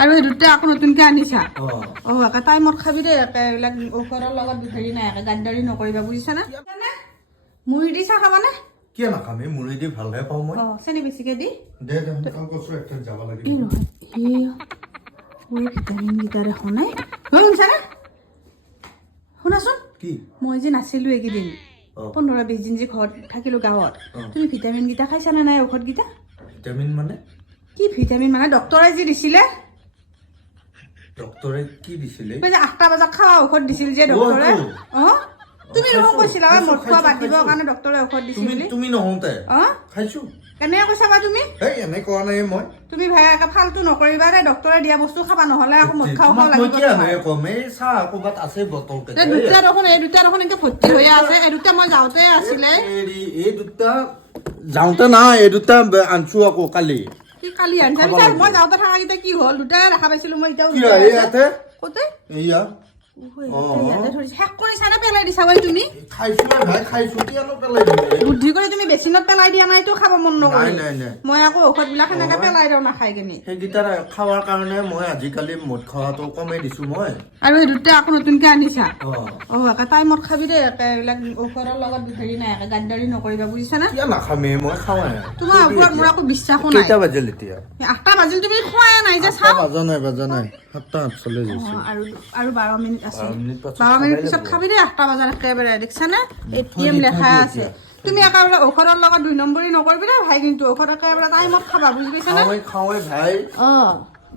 আৰু এই দুটা আকৌ নতুনকে আনিছা একে টাইমত খাবি দেই একে এইবিলাক ঔষধৰ লগত হেৰি নাই একে গাদ্দাৰি নকৰিবা বুজিছানে মুড়ি দি চাহ খাবানে কিয় নাখাম এই মুড়ি দি ভালহে পাওঁ মই চেনি বেছিকে দি দে কাম কৰছো একটা যাব লাগিব ভিটামিন গীটাৰে শুনাই শুনছানে শুনাচোন কি মই যে নাছিলো এইকেইদিন 15-20 দিন যে ঘৰত থাকিলো গাঁৱত তুমি ভিটামিন গীতা খাইছানে নাই ঔষধ গীতা ভিটামিন মানে কি ভিটামিন মানে ডক্টৰে যে দিছিলে ডক্টৰে কি দিছিলে যে 8টা বজাত খাওয়া ঔষধ দিছিল যে ডক্টৰে তুমি দেখোন কৈছিলা মদ খোৱা বাদ দিবৰ কাৰণে ডক্টৰে ঔষধ দিছিল বুলি তুমি নহওঁতে খাইছো কেনে কৈছাবা তুমি এই এনে কোৱা নাই মই তুমি ভাই একে ফালতু নকৰিবা ৰে ডক্টৰে দিয়া বস্তু খাবা নহলে আকৌ মদ খাও মই লাগিব কি আনে কম এই চাহ ক'বাত আছে বটলতে এই দুটা দেখোন এনেকে ভৰ্তি হৈ আছে এই দুটা মই যাওঁতে আছিলে এই দুটা যাওঁতে নাই এই দুটা আনছো আকৌ কালি কি কালি আনছা মই যাওঁতে থাকা কেইটা কি হ'ল দুটাই দেখা পাইছিলো মই এতিয়াও কি ইয়াতে কতে এইয়া শেষ কৰিছা নে পেলাই দিছা ভাই তুমি খাইছো ভাই খাইছো কি আনো পেলাই দিলে বুদ্ধি কৰি তুমি বেচিনত পেলাই দিয়া নাইতো খাব মন নকৰে নাই মই আকৌ ঔষধ বিলাক সেনেকে পেলাই দিওঁ নাখাই কিনি সেইকেইটা খাৱাৰ কাৰণে মই আজিকালি মদ খোৱাটো কমাই দিছো মই আৰু এই দুটা আকৌ নতুনকে আনিছা একে টাইমত খাবি দেই একে এইবিলাক ঔষধৰ লগত হেৰি নাই একে গাদ্দাৰি নকৰিবা বুজিছানে কিয় নাখামে মই খাওঁৱে তোমাৰ ওপৰত মোৰ আকৌ বিশ্বাসো নাই কেইটা বাজিল এতিয়া 8টা বাজিল তুমি খোৱাই নাই যে চাও বাজা নাই 7:48 হৈছে আৰু 12 মিনিট আছে 12 মিনিট পিছত খাবি দেই 8টা বজাত একেবাৰে দেখিছানে এটিএম লেখা আছে তুমি একেবাৰে ঔষধৰ লগত 2 নম্বৰী নকৰিবি দেই ভাই কিন্তু ঔষধ একেবাৰে টাইমত খাবা বুজি পাইছানে খাওঁৱে ভাই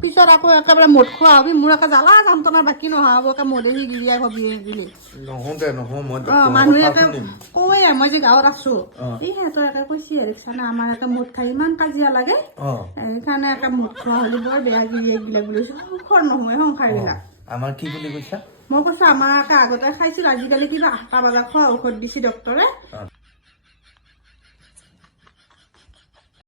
পিছত আকৌ একেবাৰে মদ খোৱা হবি মোৰ একে জ্বালা যন্ত্ৰণা বাকী নোহোৱা হ'ব একে মদেহি গিৰিয়াই হবি বুলি নহয় মই মানুহে একে কওঁৱে মই যে গাঁৱত আছো এই সিহঁতৰ একে কৈছে দেখিছানে আমাৰ একে মদ খাই ইমান কাজিয়া লাগে সেইকাৰণে একে মদ খোৱা হ'লে বৰ বেয়া গিৰিয়াই বিলাক বুলি সুখৰ নহয় সংসাৰ বিলাক আমাৰ কি বুলি কৈছা মই কৈছো আমাৰ একে আগতে খাইছিল আজিকালি কিবা 8টা বজাত খোৱা ঔষধ দিছে ডক্টৰে